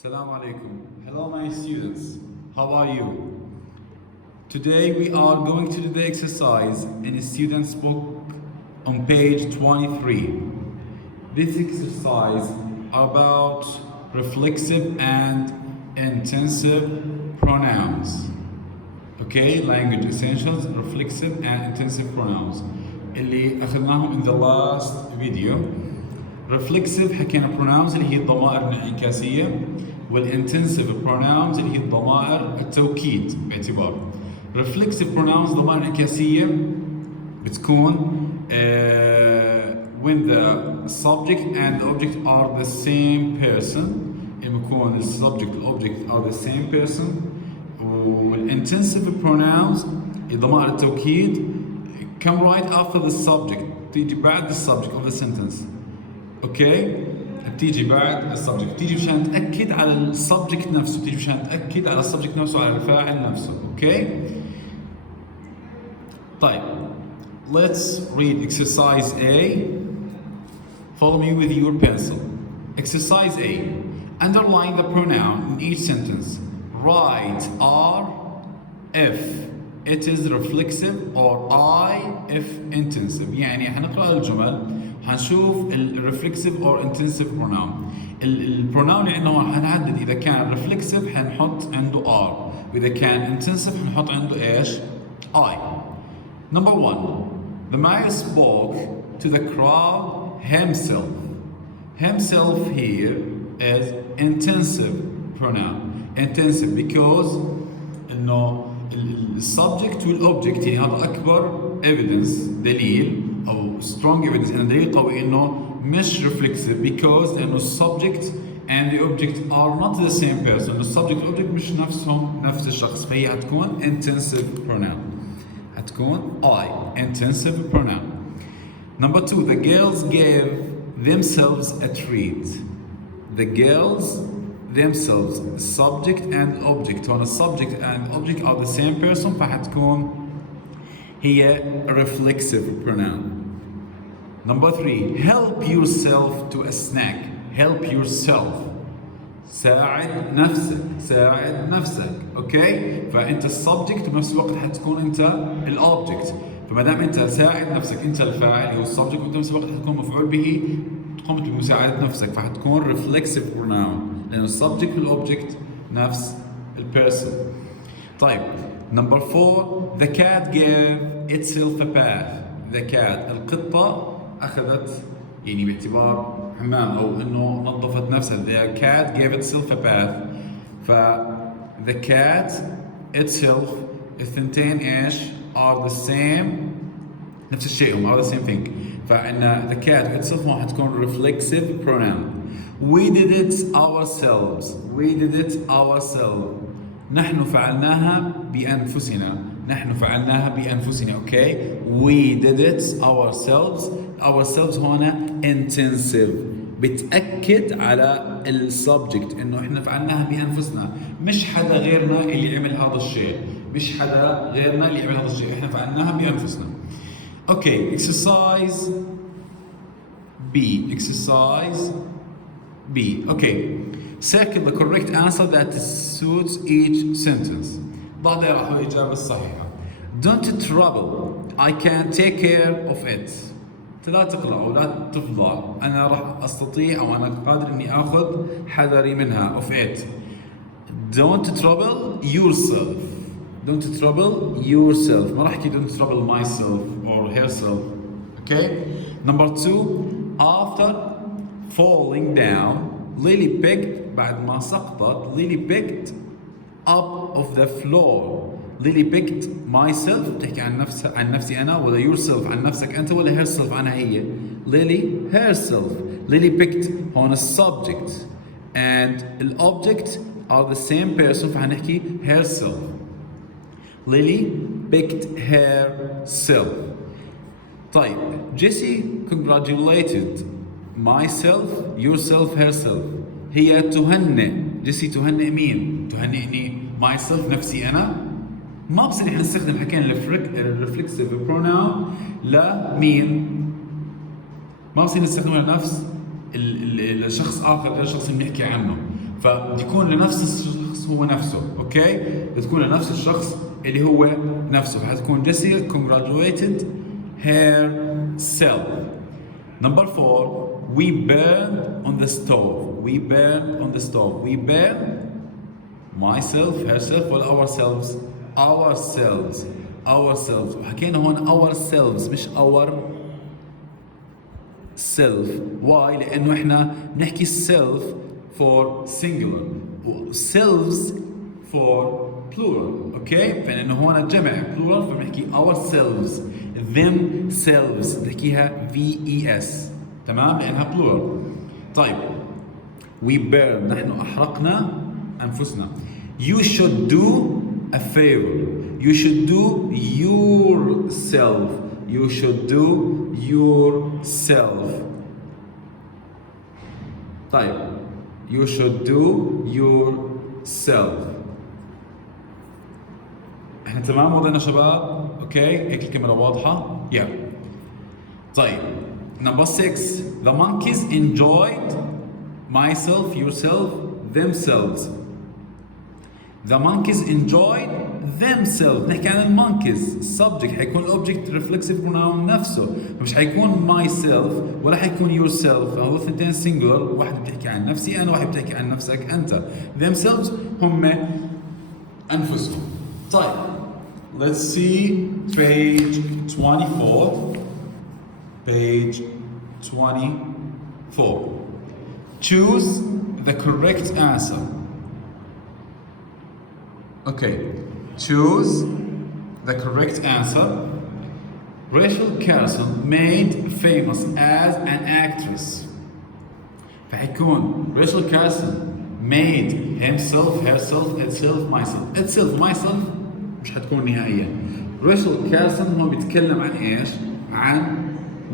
Assalamu alaikum. Hello my students. How are you? Today we are going to do the exercise in a student's book on page 23. This exercise about reflexive and intensive pronouns. Okay, language essentials, reflexive and intensive pronouns اللي أخذناهم in the last video. reflexive حكينا pronouns اللي هي الضمائر الانعكاسية، والintensive pronouns اللي هي الضمائر التوكيد باعتبار. reflexive pronouns ضمائر انعكاسية بتكون when the subject and the object are the same person. لما يكون the subject and object are the same person. والintensive pronouns ضمائر التوكيد come right after the subject، تيجي بعد the subject of the sentence. اوكي؟ بتيجي بعد السبجكت، بتيجي مشان تأكد على السبجكت نفسه، بتيجي مشان تأكد على السبجكت نفسه، على الفاعل نفسه. اوكي؟ طيب let's read exercise A. Follow me with your pencil. Exercise A. Underline the pronoun in each sentence. Write R if it is reflexive or I if intensive. يعني حنقرأ الجمل حنشوف reflexive or intensive pronoun. البروناون اللي عندنا هون حنحدد إذا كان reflexive حنحط عنده R، وإذا كان intensive حنحط عنده إيش؟ I. Number one, the mayor spoke to the crowd himself. Himself here is intensive pronoun. Intensive because إنه السبجكت والأوبجكت يعني هذا أكبر evidence دليل أو strong evidence إنه دليل قوي إنه مش reflexive because إنه subject and the object are not the same person. إنه subject والobject مش نفسهم نفس الشخص، فهي هتكون intensive pronoun. هتكون I intensive pronoun. Number two, the girls gave themselves a treat. The girls themselves subject and object. هون subject and object are the same person فحتكون هي reflexive pronoun. Number three, help yourself to a snack. Help yourself. ساعد نفسك، ساعد نفسك. اوكي؟ فانت السبجكت وبنفس الوقت حتكون انت الاوبجكت. فما دام انت ساعد نفسك، انت الفاعل هو السبجكت، وانت بنفس الوقت حتكون مفعول به، قمت بمساعدة نفسك، فحتكون reflexive pronoun لأنه السبجكت والأوبجكت نفس البيرسون. طيب number four, the cat gave itself a bath. The cat القطة أخذت يعني باعتبار حمام أو إنه نظفت نفسها. The cat gave itself a bath. ف the cat itself الثنتين إيش are the same، نفس الشيء هم are the same thing. فإن the cat itself ما حتكون reflexive pronoun. We did it ourselves. We did it ourselves. نحن فعلناها بأنفسنا. نحن فعلناها بأنفسنا. Okay? We did it ourselves. Ourselves هنا intensive. بتأكد على السبجكت إنه إحنا فعلناها بأنفسنا. مش حدا غيرنا اللي عمل هذا الشيء. مش حدا غيرنا اللي عمل هذا الشيء. إحنا فعلناها بأنفسنا. Okay, exercise B. Exercise B. Okay. Circle the correct answer that suits each sentence. ضع دائرة حول الإجابة الصحيحة. Don't trouble. I can take care of it. لا تقلق أو لا تفضع. أنا راح أستطيع أو أنا قادر إني آخذ حذري منها. Of it. Don't trouble yourself. Don't trouble yourself. ما راح أحكي don't trouble myself or herself. Okay? Number two, after falling down, Lily picked بعد ما سقطت Lily picked up of the floor. Lily picked myself بتحكي عن نفسها عن نفسي أنا، ولا yourself عن نفسك أنت، ولا herself عنها هي. Lily herself. Lily picked هون subject and the object are the same person فحنحكي herself. Lily picked herself. طيب Jessie congratulated myself, yourself, herself. هي تهنئ. Jessie تهنئ مين؟ تهنئني myself نفسي أنا. ما بصير إحنا نستخدم حكينا reflexive pronoun لمين؟ ما بصير نستخدمه لنفس الشخص آخر غير الشخص اللي بنحكي عنه. فبيكون لنفس الشخص هو نفسه. اوكي، بتكون لنفس الشخص اللي هو نفسه. حتكون Jessie congratulated herself. Number 4, we burn on the stove. We burn on the stove. We burn myself, herself ولا ourselves. Ourselves. Ourselves. وحكينا هون ourselves مش our self. Why؟ لأنه إحنا نحكي self for singular و selves for plural. أوكي؟ فإنه هون جمع plural فبنحكي ourselves. themselves بنحكيها VES. تمام؟ لأنها plural. طيب. We burn. نحن أحرقنا أنفسنا. You should do a favor. You should do yourself. You should do yourself. طيب. You should do yourself. احنا تمام وضعنا شباب؟ اوكي؟ هيك الكاميرا واضحة؟ Yeah. طيب. Number 6. The monkeys enjoyed myself, yourself, themselves. The monkeys enjoyed themselves. نحكي عن المونكيز. السبجكت حيكون الأوبجكت reflexive pronoun نفسه، مش حيكون myself ولا حيكون yourself. هو اثنتين singular، واحد بتحكي عن نفسي أنا، واحد بتحكي عن نفسك أنت. Themselves هم أنفسهم. طيب. Let's see page 24. Page 24. Choose the correct answer. Okay, choose the correct answer. Rachel Carson made famous as an actress. فحيكون Rachel Carson made himself, herself, itself, myself. Itself, myself مش حتكون نهائيا. Rachel Carson هو بيتكلم عن ايش؟ عن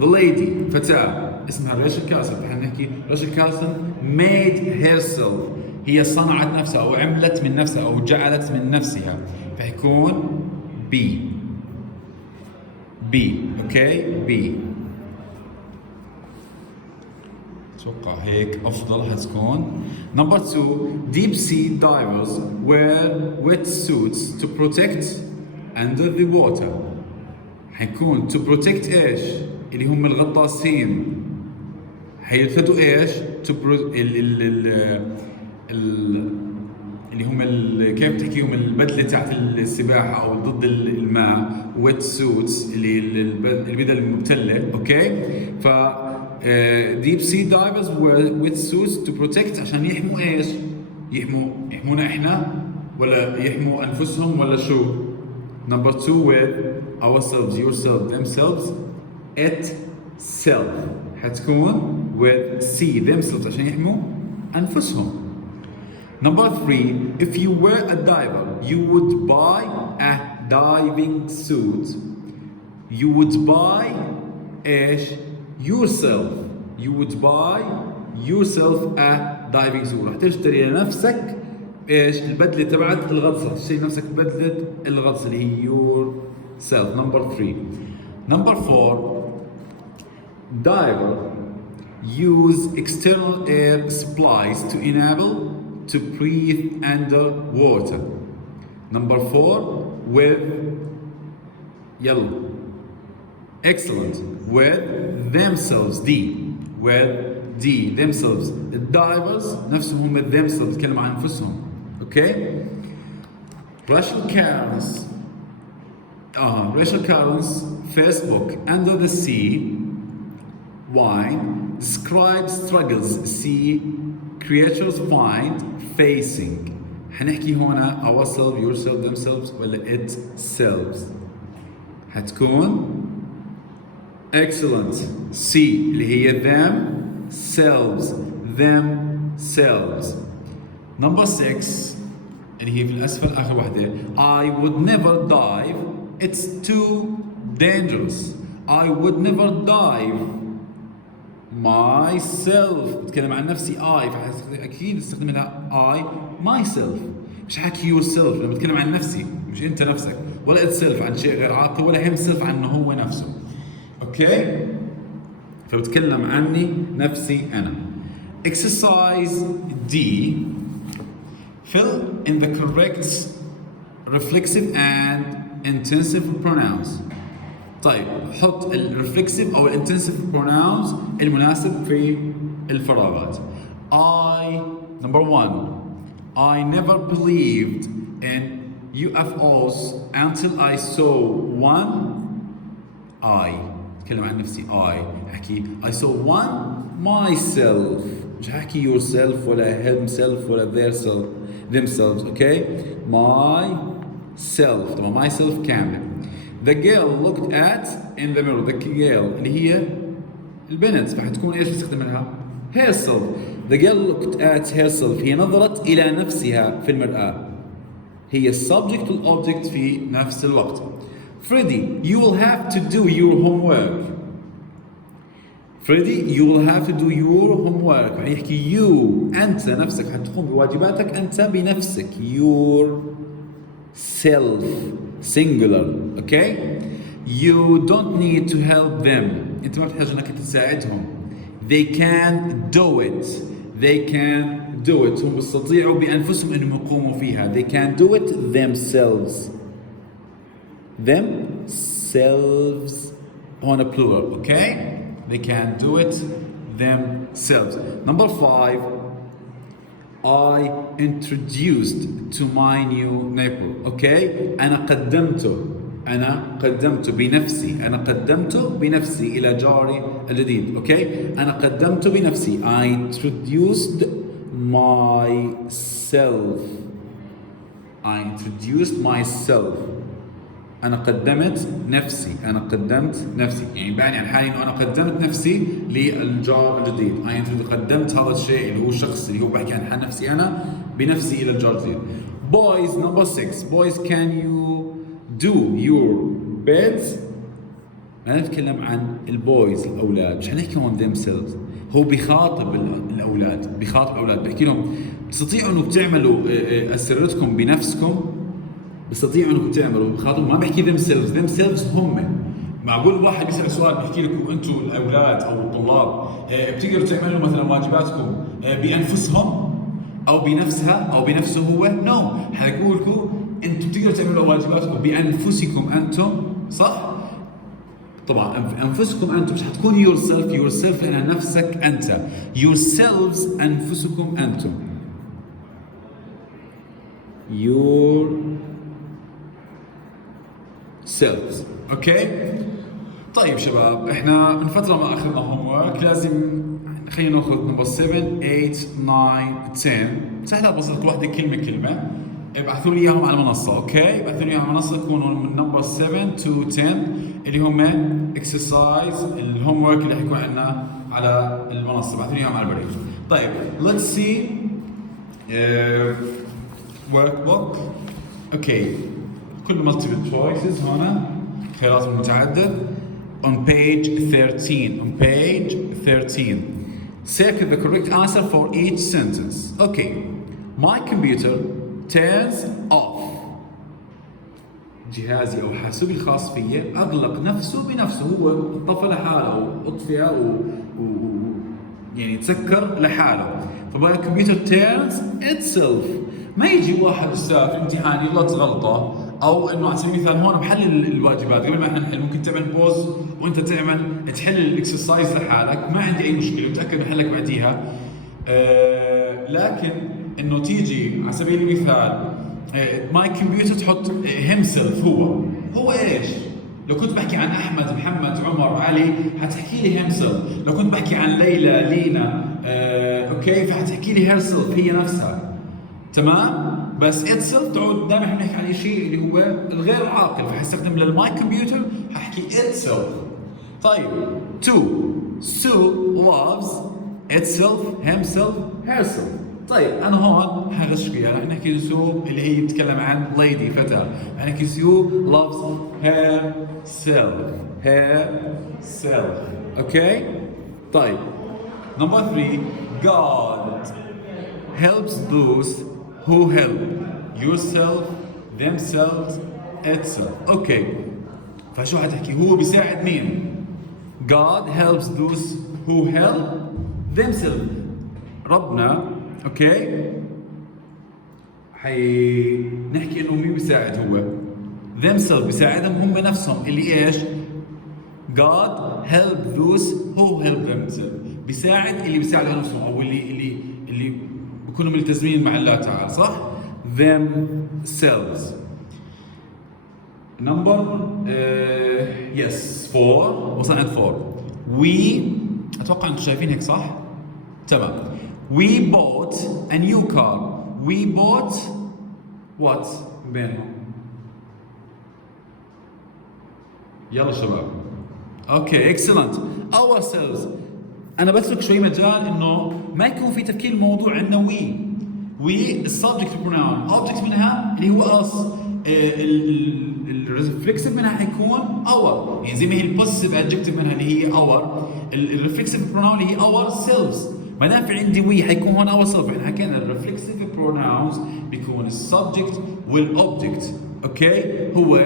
the lady، فتاة اسمها ريشل كارسون. فحنحكي ريشل كارسون made herself. هي صنعت نفسها أو عملت من نفسها أو جعلت من نفسها. فيكون B. أوكي؟ B. أتوقع هيك أفضل حتكون. Number 2. Deep sea divers wear wetsuits to protect under the water. حيكون to protect إيش؟ اللي هم الغطاسين. حيلفتوا إيش؟ اللي هم كيف تحكيهم البدله تاعت السباحه او ضد الماء. ويت سوتس اللي البدل المبتله. اوكي؟ ف ديب سي دايفرز ويت سوتس تو بروتكت عشان يحموا ايش؟ يحمونا احنا ولا يحموا انفسهم ولا شو؟ نمبر 2 with ourselves, yourself, themselves, itself. حتكون with C themselves عشان يحموا انفسهم. Number 3, if you were a diver, you would buy a diving suit. You would buy إيش؟ yourself. You would buy yourself a diving suit. راح تشتري لنفسك إيش؟ البدلة تبعت الغطس. راح تشتري لنفسك بدلة الغطس اللي هي yourself. Number 3. Number 4, diver use external air supplies to enable to breathe underwater. Number 4 with yellow. Excellent. With themselves. D. With D. Themselves. الدايفرز نفسهم with themselves. بتكلم عن أنفسهم. Okay. Rachel Carron's first book Under the Sea Wine describes struggles sea creatures find facing. حنحكي هنا ourselves, yourself, themselves ولا itself. حتكون excellent. C اللي هي themselves. Number 6 اللي هي في الأسفل آخر واحدة. I would never dive. It's too dangerous. I would never dive myself. بتكلم عن نفسي I فأكيد استخدم لها I myself. مش حكي yourself لما بتكلم عن نفسي مش أنت نفسك ولا itself عن شيء غير عاقل ولا himself عن إنه هو نفسه. أوكي؟ فبتكلم عني نفسي أنا. Exercise D fill in the correct reflexive and intensive pronouns. طيب حط الرeflexive أو intensive pronouns المناسب في الفراغات. Number one, I never believed in UFOs until I saw one. I أتكلم عن نفسي. أحكي I saw one myself. مش حكي yourself ولا himself ولا themselves. Okay, myself. طبعا myself كامل. The girl looked at in the mirror. The girl اللي هي البنت فحتكون ايش بتستخدم لها؟ herself. The girl looked at herself. هي نظرت إلى نفسها في المرآة. هي subject والobject في نفس الوقت. Freddie, you will have to do your homework. Freddie, you will have to do your homework. يعني يحكي you أنت نفسك حتقوم بواجباتك أنت بنفسك. yourself singular. Okay? You don't need to help them. أنت ما بتحتاج إنك تساعدهم. They can do it. They can do it. هم بيستطيعوا بأنفسهم إنهم يقوموا فيها. They can do it themselves. Themselves on a plural. Okay? They can do it themselves. Number 5. I introduced to my new neighbor. Okay? أنا قدمت بنفسي إلى جاري الجديد. Okay? أنا قدمت بنفسي. I introduced myself. أنا قدمت نفسي. يعني بعني عن حالي إنه أنا قدمت نفسي للجار الجديد. قدمت هذا الشيء اللي هو الشخص اللي هو بحكي عن نفسي أنا بنفسي إلى الجار الجديد. Boys, number 6. Boys, can you do your beds? أنا أتكلم عن البويز الأولاد. مش حنحكي هون themselves. هو بيخاطب الأولاد. بحكي لهم تستطيعوا إنكم تعملوا أسرتكم بنفسكم. بيستطيعوا انكم تعملوا بخاطرهم. ما بحكي themselves هم. معقول واحد بيسأل سؤال بيحكي لكم انتم الاولاد او الطلاب بتقدروا تعملوا مثلا واجباتكم بانفسهم او بنفسها او بنفسه هو؟ نو. حقول لكم انتم بتقدروا تعملوا واجباتكم بانفسكم انتم. صح؟ طبعا انفسكم انتم مش حتكون yourself لانها نفسك انت. yourselves انفسكم انتم. yourselves. اوكي؟ طيب شباب احنا من فترة ما اخذنا هوم ورك. لازم خلينا ناخذ نمبر 7 8 9 10. سهلة بسيطة كل واحدة كلمة. ابعثوا لي اياهم على المنصة. اوكي؟ ابعثوا لي اياهم على المنصة يكونوا من نمبر 7 to 10 اللي هم اكسرسايز الهوم ورك اللي حيكون عندنا على المنصة. ابعثوا لي اياهم على البريد. طيب let's see workbook. اوكي. كل multiple choices هنا خيارات متعدد. On page 13. Circle the correct answer for each sentence. Okay. My computer turns off. جهازي أو حاسوبي الخاص فيي أغلق نفسه بنفسه. هو طفى لحاله وأطفئ يعني تسكر لحاله. فبقى الكمبيوتر turns itself. ما يجي واحد أستاذ في الامتحان يغلط غلطة او انه على سبيل المثال هون بحلل الواجبات قبل ما احنا نحل. ممكن تعمل بوز وانت تحل الاكسرسايز لحالك. ما عندي اي مشكله متاكد بحلك بعديها. لكن انه تيجي على سبيل المثال ماي كمبيوتر تحط himself. هو ايش؟ لو كنت بحكي عن احمد محمد عمر علي حتحكي لي himself. لو كنت بحكي عن ليلى لينا اوكي فحتحكي لي herself هي نفسها. تمام؟ بس itself تعود دائما احنا بنحكي عن شيء اللي هو الغير العاقل فحستخدم للماي كمبيوتر ححكي itself. طيب 2 Sue loves itself himself herself. طيب انا هون حغش فيها رح نحكي سو اللي هي بتتكلم عن lady فتاة. نحكي سو loves herself. اوكي؟ طيب number 3 God helps those who help yourself themselves itself. اوكي فشو حتحكي؟ هو بيساعد مين؟ God helps those who help themselves. ربنا اوكي نحكي انه مين بيساعد هو themselves بيساعدهم هم نفسهم اللي ايش God help those who help themselves بيساعد اللي بيساعدوا نفسهم او اللي بيكونوا ملتزمين مع الله تعالى صح themselves number yes 4 وصلنا عند 4 we اتوقع انتم شايفين هيك صح تمام we bought a new car we bought what بينهم يلا شباب اوكي اكسلنت ourselves انا بترك شوي مجال انه ما يكون في تفكير الموضوع عندنا وي السبجكت pronoun object منها اللي هو us الريفلكسيف منها حيكون اور يعني زي ما هي البوزيتيف ادجكتيف منها اللي هي اور الريفلكسيف بروناون اللي هي اور سيلفز ما دام في عندي وي حيكون هون اور سيلف احنا حكينا الريفلكسيف بروناونز بيكون السبجكت والاوبجكت اوكي هو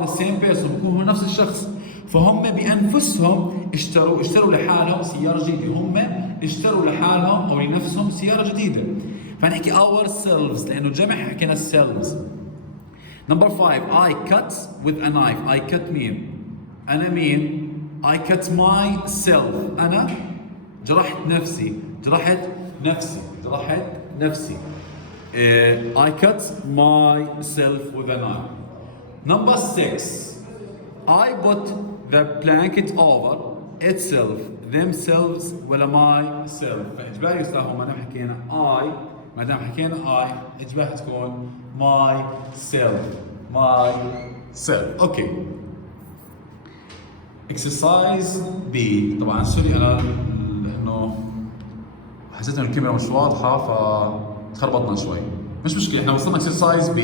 ذا سيم بيرسون بيكون هو نفس الشخص فهم بانفسهم اشتروا لحالهم سياره جديده هم اشتروا لحالهم او لنفسهم سياره جديده فنحكي اور سيلفز لانه جمع حكينا السيلفز Number 5 I cut with a knife I cut مين أنا مين I cut myself أنا جرحت نفسي I cut myself with a knife Number 6 I put the blanket over itself themselves ولا myself فإجباري يستاهل ما حكينا I ما دام حكينا I إجباري تكون myself اوكي exercise B طبعا سوري انا انه حسيت انه الكاميرا مش واضحه فتخربطنا شوي مش مشكله احنا وصلنا exercise B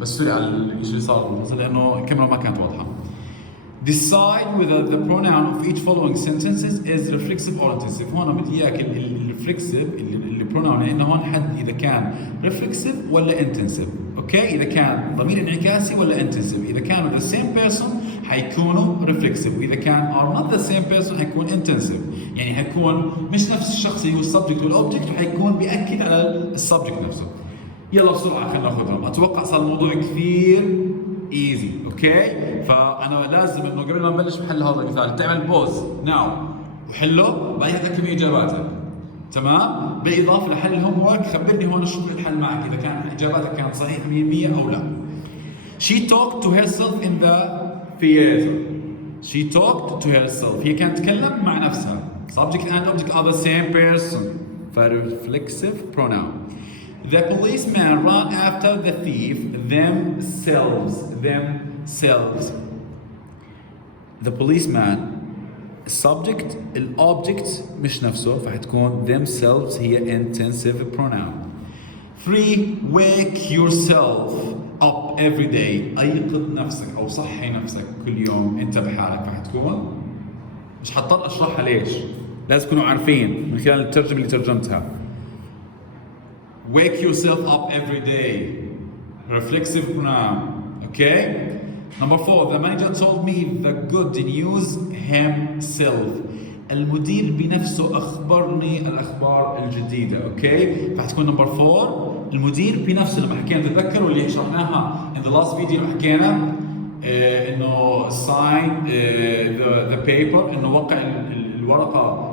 بس سوري على الشيء اللي صار لانه الكاميرا ما كانت واضحه Decide whether the pronoun of each following sentences is reflexive or intensive. هون بدي اياك الريفلكسيف البروناون لانه هون حد اذا كان ريفلكسيف ولا انتنسيف، اوكي؟ اذا كان ضمير انعكاسي ولا انتنسيف، اذا كانوا the same person حيكونوا ريفلكسيف، واذا كان are not the same person حيكون انتنسيف، يعني حيكون مش نفس الشخص اللي هو السبجكت والاوبجكت وحيكون بياكد على السبجكت نفسه. يلا بسرعه خلينا ناخذهم، اتوقع صار الموضوع كثير ايزي، اوكي؟ فانا لازم انه قبل ما نبلش بحل هذا المثال تعمل بوز ناو وحله بعدين تكتب اجاباتك، تمام؟ بالاضافه لحل الهوم ورك خبرني هون شو الحل معك اذا كان اجاباتك كانت صحيحه 100% او لا. She talked to herself in the theater. She talked to herself. هي كانت تتكلم مع نفسها. Subject and object are the same person. Reflexive pronoun. The policeman ran after the thief themselves. The policeman السبجكت الأوبجكت مش نفسه فحتكون themselves هي intensive pronoun. 3. Wake yourself up every day. أيقظ نفسك أو صحي نفسك كل يوم أنت بحالك فحتكون مش حضطر أشرحها ليش، لازم تكونوا عارفين من خلال الترجمة اللي ترجمتها. Wake yourself up every day. Reflexive pronoun. Okay? Number 4. The manager told me the good news himself. المدير بنفسه أخبرني الأخبار الجديدة. Okay? فحتكون number 4. المدير بنفسه لما حكينا تذكروا اللي شرحناها in the last video لما حكينا إنه sign the paper إنه وقع الورقة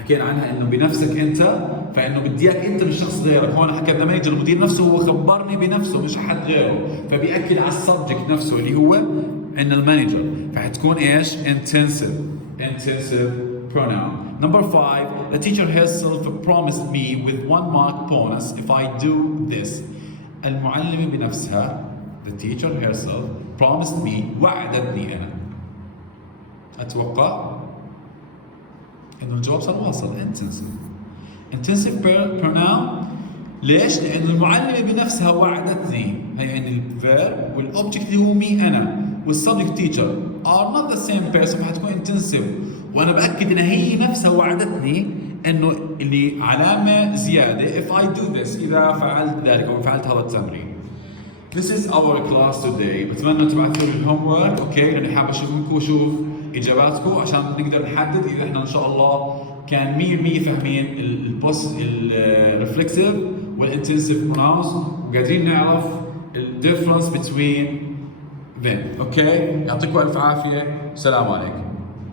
حكينا عنها إنه بنفسك أنت فإنه بدي إياك أنت مش شخص غيرك. هون حكينا المانجر المدير نفسه هو خبرني بنفسه مش أحد غيره فبيأكد على السبجكت نفسه اللي هو إن المانجر فحتكون إيش intensive pronoun. Number 5. The teacher herself promised me with 1 mark bonus if I do this. المعلمة بنفسها the teacher herself promised me وعدتني أنا. أتوقع إنه الجواب صار واصل intensive pronoun. ليش؟ لأن المعلمة بنفسها وعدتني هي يعني الverb والobject اللي هو مي أنا والsubject teacher are not the same person فحتكون intensive وأنا بأكد إن هي نفسها وعدتني إنه اللي علامة زيادة if I do this إذا فعلت ذلك أو فعلت هذا التمرين. This is our class today. بتمنى تبعثوا لي الهوم ورك اوكي لاني حابب اشوف منكم واشوف اجاباتكم عشان نقدر نحدد اذا احنا ان شاء الله كان 100% فاهمين الريفلكسيف والintensive pronouns وقادرين نعرف ال difference between them. اوكي؟ يعطيكم الف عافيه، السلام عليكم.